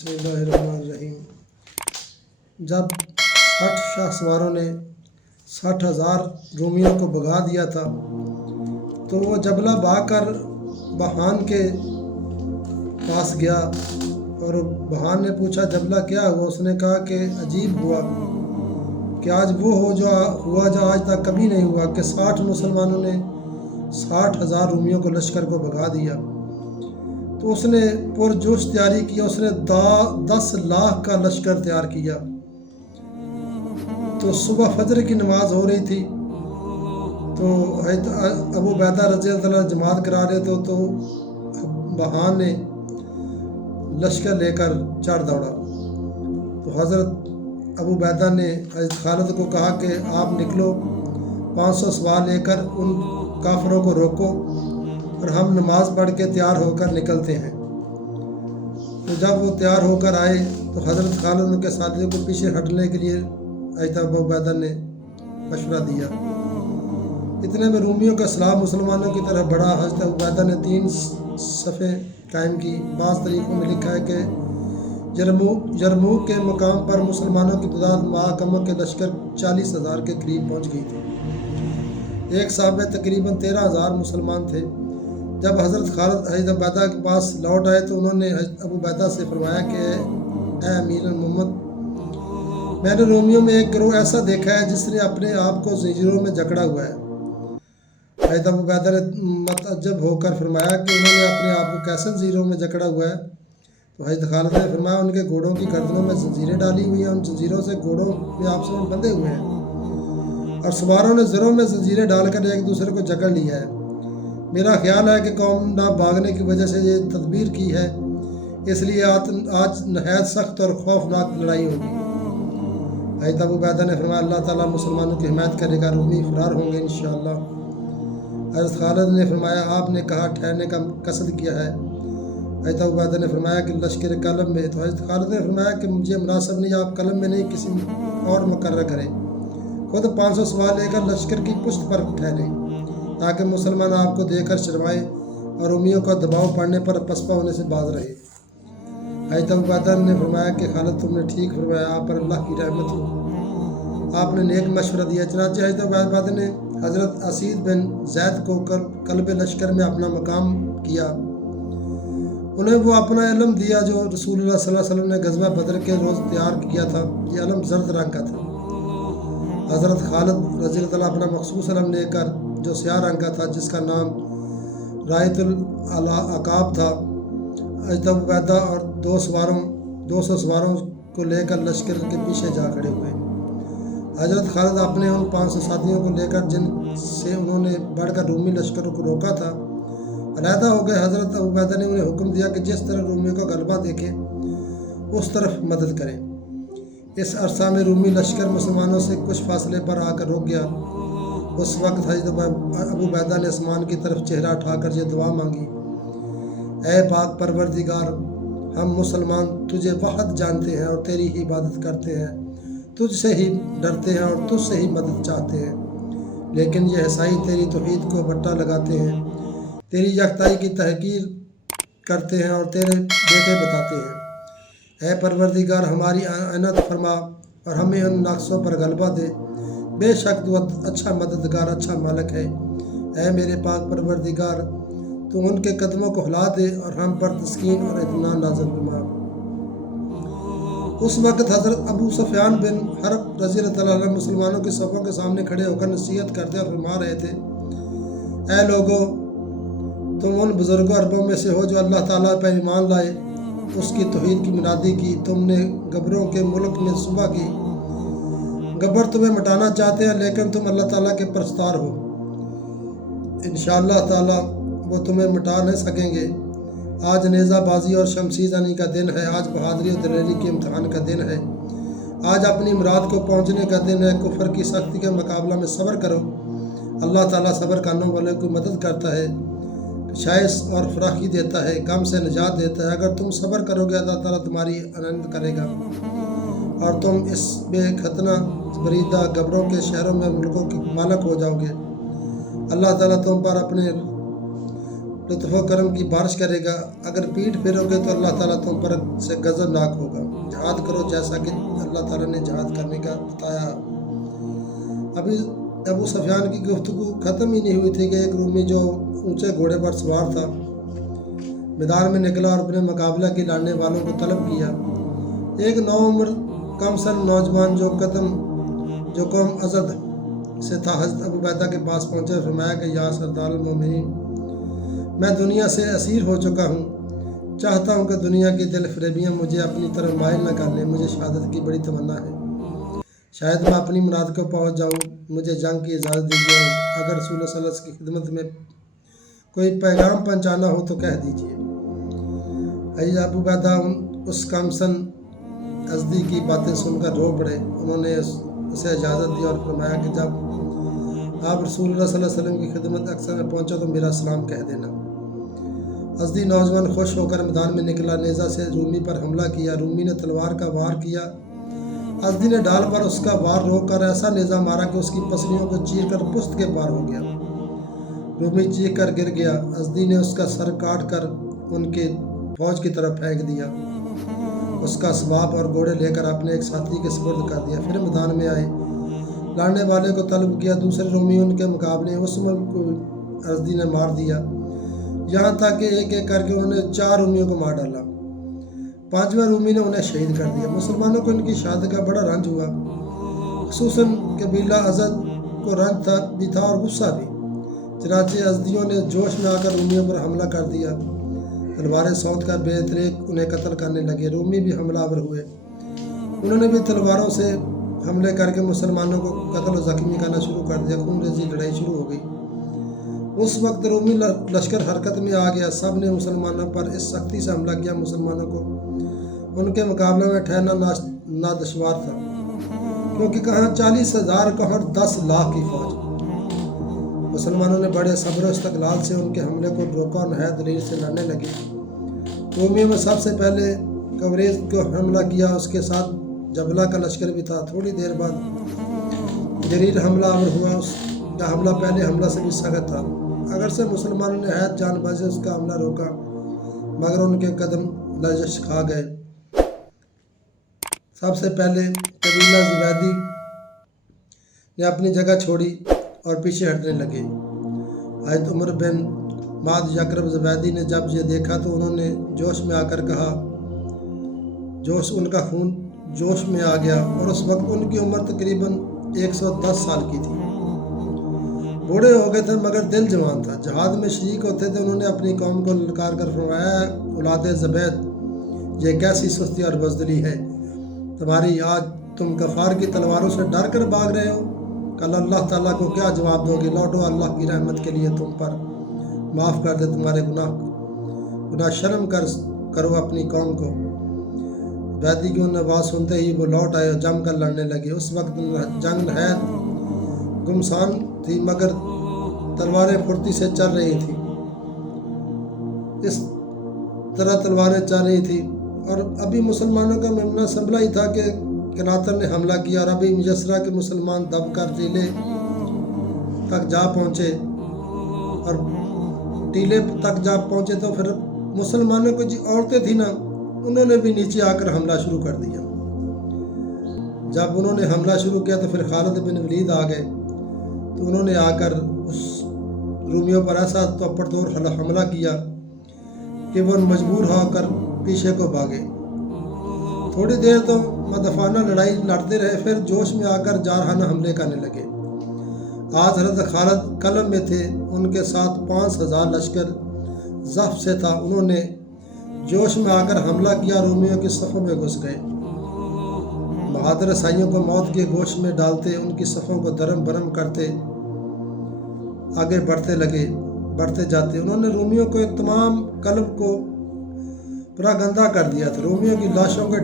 बिस्मिल्लाहिर्रहमानिर्रहीम। जब 60 शाहसवारों ने 60,000 रोमियों को भगा दिया था तो वो जबला भागकर बहान के पास गया और बहान ने पूछा, जबला क्या हुआ? उसने कहा कि अजीब हुआ कि आज वो हुआ जो आज तक कभी नहीं हुआ कि 60 मुसलमानों ने 60,000 रोमियों को लश्कर को भगा दिया। तो उसने पुरजोश तैयारी किया, उसने 10 लाख का लश्कर तैयार किया। तो सुबह फजर की नमाज हो रही थी तो अबू बैदा रज़ी अल्लाह अन्हु जमात करा रहे थे तो बहान ने लश्कर लेकर चढ़ दौड़ा। तो हज़रत अबू बैदा ने हज़रत खालिद को कहा कि आप निकलो, 500 सवार लेकर उन काफिरों को रोको और हम नमाज पढ़ के तैयार होकर निकलते हैं। तो जब वो तैयार होकर आए तो हज़रत खालिद उनके साथियों को पीछे हटने के लिए हज़रत अबू बैदा ने मशवरा दिया। इतने में रोमियों का सलाम मुसलमानों की तरफ बढ़ा। हज़रत अबू बैदा ने 3 सफ़े कायम की। बाज़ तरीक़ों में लिखा है कि यरमूक के मकाम पर मुसलमानों की तादाद महाकमों के लश्कर 40,000 के करीब पहुँच गई थी। एक साहब में तकरीबन 13,000 मुसलमान थे। जब हज़रत खालिद हज़रत अबू बैदा के पास लौट आए तो उन्होंने हज़रत अबू बैदा से फरमाया कि ए अमीर मोहम्मद, मैंने रोमियों में एक गिरोह ऐसा देखा है जिसने अपने आप को ज़ंजीरों में जकड़ा हुआ है। हज़रत अबू बैदा ने मतअज्जब होकर फरमाया कि उन्होंने अपने आप को कैसे ज़ंजीरों में जकड़ा हुआ है? तो हज़रत खालिद ने फरमाया, उनके घोड़ों की गर्दनों में ज़ंजीरें डाली हुई हैं, उन ज़ंजीरों से घोड़ों में आपस में बंधे हुए हैं और सवारों ने ज़रों में ज़ंजीरें डालकर एक दूसरे को जकड़ लिया है। मेरा ख्याल है कि कौम ना भागने की वजह से ये तदबीर की है, इसलिए आज नहायत सख्त और खौफनाक लड़ाई होगी। हज़रत अबू बैदा ने फरमाया, अल्लाह ताला मुसलमानों की हिमायत करेगा, रोमी फरार होंगे इंशाअल्लाह। हज़रत खालिद ने फरमाया, आपने कहा ठहरने का कसद किया है? हज़रत अबू बैदा ने फरमाया कि लश्कर कलम में। तो हज़रत खालिद ने फरमाया कि मुझे मुनासिब नहीं, आप कलम में नहीं किसी और मुकर्रर करें, खुद 500 सवार लेकर लश्कर की पुश्त पर ठहरें ताकि मुसलमान आपको देखकर शर्माएं और रोमियों का दबाव पड़ने पर पसपा होने से बाज रहे। हज़रत अबू बैदा ने फरमाया कि खालिद, तुमने ठीक फरमाया, आप पर अल्लाह की रहमत हो, आपने नेक मशवरा दिया। चनाचे हज़रत अबू बैदा ने हज़रत असीद बिन ज़ैद को कल्ब लश्कर में अपना मकाम किया। उन्हें वो अपना इल्म दिया जो रसूलुल्लाह सल्लल्लाहु अलैहि वसल्लम ने गज़वा बदर के रोज़ तैयार किया था। ये इल्म ज़र्द रंग का था। हज़रत खालिद रज़ी अल्लाह अपना मखसूस इल्म लेकर जो स्याह रंग का था, जिसका नाम रायतुल अकाब था, हज़रत अबू बैदा और 200 सवारों को लेकर लश्कर के पीछे जा खड़े हुए। हज़रत खालिद अपने उन 500 साथियों को लेकर जिनसे उन्होंने बढ़कर रूमी लश्करों को रोका था अलहदा हो गए। हज़रत अबू बैदा ने उन्हें हुक्म दिया कि जिस तरह रूमियों का गलबा देखें उस तरफ मदद करें। इस अरसा में रूमी लश्कर मुसलमानों से कुछ फासले पर आकर रुक गया। उस वक्त हज़रत अबू बैदा ने आसमान की तरफ चेहरा उठाकर ये दुआ मांगी, ऐ पाक परवरदिगार, हम मुसलमान तुझे वाहद जानते हैं और तेरी ही इबादत करते हैं, तुझसे ही डरते हैं और तुझसे ही मदद चाहते हैं, लेकिन ये ईसाई तेरी तौहीद को बट्टा लगाते हैं, तेरी यकताई की तहकीर करते हैं और तेरे बेटे बताते हैं। ऐ परवरदिगार, हमारी अनत फरमा और हमें उन नक्सों पर गलबा दे, बेशक तू अच्छा मददगार, अच्छा मालिक है। ऐ मेरे पाक परवरदिगार, तू उनके कदमों को हिला दे और हम पर तस्कीन और इत्मीनान नाज़िल फरमा। उस वक्त हज़रत अबू सुफियान बिन हर्ब रज़ी अल्लाह अन्हु मुसलमानों के सफ़ों के सामने खड़े होकर नसीहत करते और फरमा रहे थे, ऐ लोगो, तुम उन बुज़ुर्गों अरबों में से हो जो अल्लाह ताला पर ईमान लाए, उसकी तौहीद की मुनादी की। तुमने गब्रों के मुल्क में सुबह की, गब्बर तुम्हें मिटाना चाहते हैं लेकिन तुम अल्लाह ताला के परस्तार हो, इंशाअल्लाह ताला वो तुम्हें मिटा नहीं सकेंगे। आज नेज़ाबाजी और शमशीर ज़नी का दिन है, आज बहादुरी और दिलेरी के इम्तहान का दिन है, आज अपनी मुराद को पहुँचने का दिन है। कुफर की सख्ती के मुकाबला में सब्र करो, अल्लाह ताला सब्र करने वाले को मदद करता है, शाइस और फराखी देता है, गम से निजात देता है। अगर तुम सब्र करोगे अल्लाह ताला तुम्हारी आनंद करेगा और तुम इस बेखतना बरीदा गबरों के शहरों में मुल्कों के मालिक हो जाओगे। अल्लाह ताला तुम पर अपने लुत्फ़ व करम की बारिश करेगा। अगर पीठ फेरोगे तो अल्लाह ताला तुम पर से गज़बनाक होगा। जहाद करो जैसा कि अल्लाह ताला ने जहाद करने का बताया। अभी अबू सुफियान की गुफ्तगू ख़त्म ही नहीं हुई थी कि एक रूमी जो ऊंचे घोड़े पर सवार था मैदान में निकला और अपने मुकाबला के लड़ने वालों को तलब किया। एक नौउम्र कम सन नौजवान जो कौम अज़द से था हज़रत अबू बैदा के पास पहुँचे। फरमाया कि या सरदारुल मोमिनीन, मैं दुनिया से असीर हो चुका हूँ। चाहता हूँ कि दुनिया की दिल फरेबियाँ मुझे अपनी तरफ माइल न कर लें। मुझे शहादत की बड़ी तमन्ना है, शायद मैं अपनी मुराद को पहुँच जाऊँ। मुझे जंग की इजाज़त दीजिए। अगर रसूल सल्लल्लाहु अलैहि वसल्लम की खिदमत में कोई पैगाम पहुँचाना हो तो कह दीजिए। अबू बैदा उस कमसन अज़दी की बातें सुनकर रो पड़े। उन्होंने उसे इजाज़त दी और फरमाया कि जब आप रसूलुल्लाह सल्लल्लाहु अलैहि वसल्लम की खिदमत अक्सर में पहुँचो तो मेरा सलाम कह देना। अज़दी नौजवान खुश होकर मैदान में निकला, नेज़ा से रूमी पर हमला किया। रूमी ने तलवार का वार किया। अज़दी ने ढाल पर उसका वार रोककर ऐसा नेज़ा मारा कि उसकी पसलियों को चीर कर पुश्त के पार हो गया। रूमी चीख कर गिर गया। अज़दी ने उसका सर काट कर उनके फौज की तरफ फेंक दिया। उसका सबाब और घोड़े लेकर अपने एक साथी के सुपुर्द कर दिया। फिर मैदान में आए, लड़ने वाले को तलब किया। दूसरे रूमी उनके मुकाबले उसमें को अज़दी ने मार दिया। यहाँ तक कि एक एक करके उन्होंने 4 रूमियों को मार डाला। 5वें रूमी ने उन्हें शहीद कर दिया। मुसलमानों को इनकी शहादत का बड़ा रंज हुआ। खुसूसन कबीला अज़द को रंज भी था और गुस्सा भी। चनाचे अज़दियों ने जोश में आकर रूमियों पर हमला कर दिया। तलवारें सौंध कर बेतरीक उन्हें कत्ल करने लगे। रूमी भी हमलावर हुए। उन्होंने भी तलवारों से हमले करके मुसलमानों को कत्ल और ज़ख्मी करना शुरू कर दिया। खूनरेज़ी लड़ाई शुरू हो गई। उस वक्त रूमी लश्कर हरकत में आ गया। सब ने मुसलमानों पर इस सख्ती से हमला किया। मुसलमानों को उनके मुकाबले में ठहरना नादुश्वार था, क्योंकि कहाँ 40,000 कहाँ 10 लाख की फौज। मुसलमानों ने बड़े सब्र इस्तक़लाल से उनके हमले को रोका और नहायत दलील से लड़ने लगे। रूमियों में सबसे पहले कवरेज को हमला किया। उसके साथ जबला का लश्कर भी था। थोड़ी देर बाद जरीर हमलावर हुआ। उसका हमला पहले हमला से भी सख्त था। अगर से मुसलमानों ने हैत जानबाजी से उसका हमला रोका, मगर उनके कदम लर्जिश खा गए। सबसे पहले कबीला ज़ुबैदी ने अपनी जगह छोड़ी और पीछे हटने लगे। हज़रत उमर बिन माद यकरब ज़ुबैदी ने जब ये देखा तो उन्होंने जोश में आकर कहा, उनका खून जोश में आ गया और उस वक्त उनकी उम्र तकरीबन 110 साल की थी। बूढ़े हो गए थे मगर दिल जवान था। जहाद में शरीक होते थे। उन्होंने अपनी कौम को ललकार कर फरमाया, औलाद ज़ुबैद, ये कैसी सुस्ती और बज़दली है तुम्हारी। आज तुम कफ़ार की तलवारों से डर कर भाग रहे हो, कल अल्लाह ताला को क्या जवाब दोगे। लौटो, अल्लाह की रहमत के लिए तुम पर माफ़ कर दे तुम्हारे गुनाह। शर्म करो अपनी कौम को। वैदी की उन आवाज़ सुनते ही वो लौट आए और जम कर लड़ने लगे। उस वक्त जंग नहायत गुमसान थी, मगर तलवारें फुर्ती से चल रही थी। इस तरह तलवारें चल रही थी और अभी मुसलमानों का मेमना संभला ही था कि कनातर ने हमला किया और अभी मुजस्सरा के मुसलमान दबकर टीले तक जा पहुँचे। और टीले तक जा पहुँचे तो फिर मुसलमानों को जो औरतें थी ना, उन्होंने भी नीचे आकर हमला शुरू कर दिया। जब उन्होंने हमला शुरू किया तो फिर खालिद बिन वलीद आ गए। तो उन्होंने आकर उस रूमियों पर ऐसा तोड़ हमला किया कि वो मजबूर होकर पीछे को भागे। थोड़ी देर तो मदफाना लड़ाई लड़ते रहे, फिर जोश में आकर जारहाना हमले करने लगे। आज हज़रत खालिद कलम में थे, उनके साथ 5,000 लश्कर ज़फ़ से था। उन्होंने जोश में आकर हमला किया, रूमियों की सफ़ों में घुस गए। बहादुर ईसाइयों को मौत के गोश में डालते, उनकी सफ़ों को दरम बरम करते आगे बढ़ते जाते। उन्होंने रूमियों को तमाम कल्ब को पूरा गंदा कर दिया था। रूमियों की लाशों के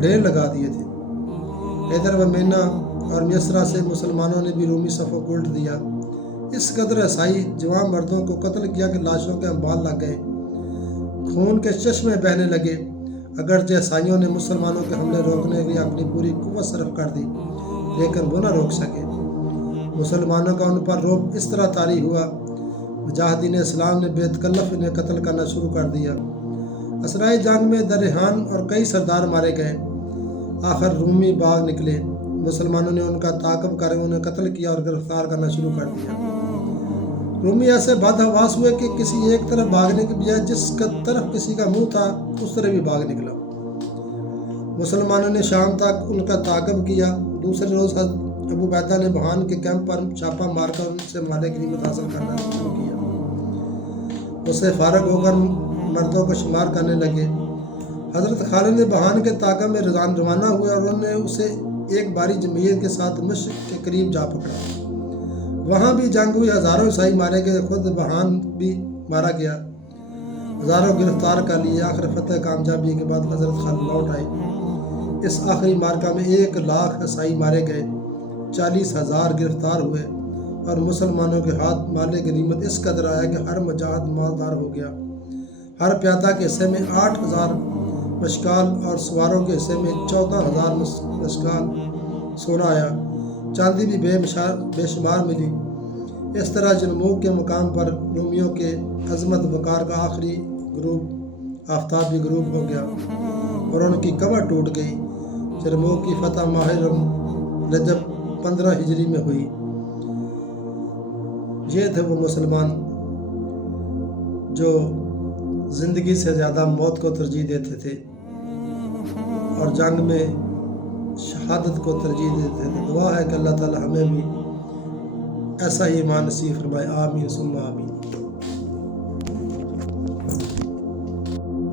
ढेर लगा दिए थे। इधर वमेना और मिस्रा से मुसलमानों ने भी रूमी सफ़ों को उल्ट दिया। इस कदर ईसाई जवान मर्दों को कत्ल किया कि लाशों के अंबाल लग गए, खून के चश्मे बहने लगे। अगरचे ईसाइयों ने मुसलमानों के हमले रोकने के लिए अपनी पूरी कुव्वत सर्फ कर दी, लेकिन वो न रोक सके। मुसलमानों का उन पर रोब इस तरह तारी हुआ مجاہدین اسلام نے بے تکلف انہیں قتل کرنا شروع کر دیا۔ اثنائے جنگ میں درحان اور کئی سردار مارے گئے۔ آخر رومی باغ نکلے۔ مسلمانوں نے ان کا تعاقب کر انہیں قتل کیا اور گرفتار کرنا شروع کر دیا۔ رومی ایسے بدحواس ہوئے کہ کسی ایک طرف بھاگنے کی بجائے جس طرف کسی کا منہ تھا اس طرف بھی بھاگ نکلا۔ مسلمانوں نے شام تک ان کا تعاقب کیا۔ دوسرے روز ابو عبیدہ نے بہان کے کیمپ پر چھاپا مار کر ان سے مال غنیمت حاصل کرنا شروع کیا۔ اس سے فارغ ہو کر مردوں کو شمار کرنے لگے۔ حضرت خالد نے بہان کے تعاقب میں روانہ ہوئے اور انہوں نے اسے ایک باری جمعیت کے ساتھ مشرق کے قریب جا پکڑا۔ وہاں بھی جنگ ہوئی، ہزاروں عیسائی مارے گئے، خود بہان بھی مارا گیا، ہزاروں گرفتار کر لیے۔ آخر فتح کامیابی کے بعد حضرت خالد لوٹ آئے۔ اس آخری مارکہ میں 1,00,000 عیسائی مارے گئے، 40,000 گرفتار ہوئے اور مسلمانوں کے ہاتھ مال غنیمت اس قدر آیا کہ ہر مجاہد مالدار ہو گیا۔ ہر پیادہ کے حصے میں 8,000 مشکال اور سواروں کے حصے میں 14,000 مشکال سونا آیا۔ چاندی بھی بے شمار ملی۔ اس طرح جرموک کے مقام پر رومیوں کے عظمت وقار کا آخری غروب آفتاب بھی غروب ہو گیا اور ان کی کمر ٹوٹ گئی۔ جرموک کی فتح ماہ رجب 15 ہجری میں ہوئی۔ یہ تھے وہ مسلمان جو زندگی سے زیادہ موت کو ترجیح دیتے تھے اور جنگ میں شہادت کو ترجیح دیتے تھے۔ دعا ہے کہ اللہ تعالی ہمیں بھی ایسا ہی ایمان نصیب فرمائے۔ آمین ثم آمین۔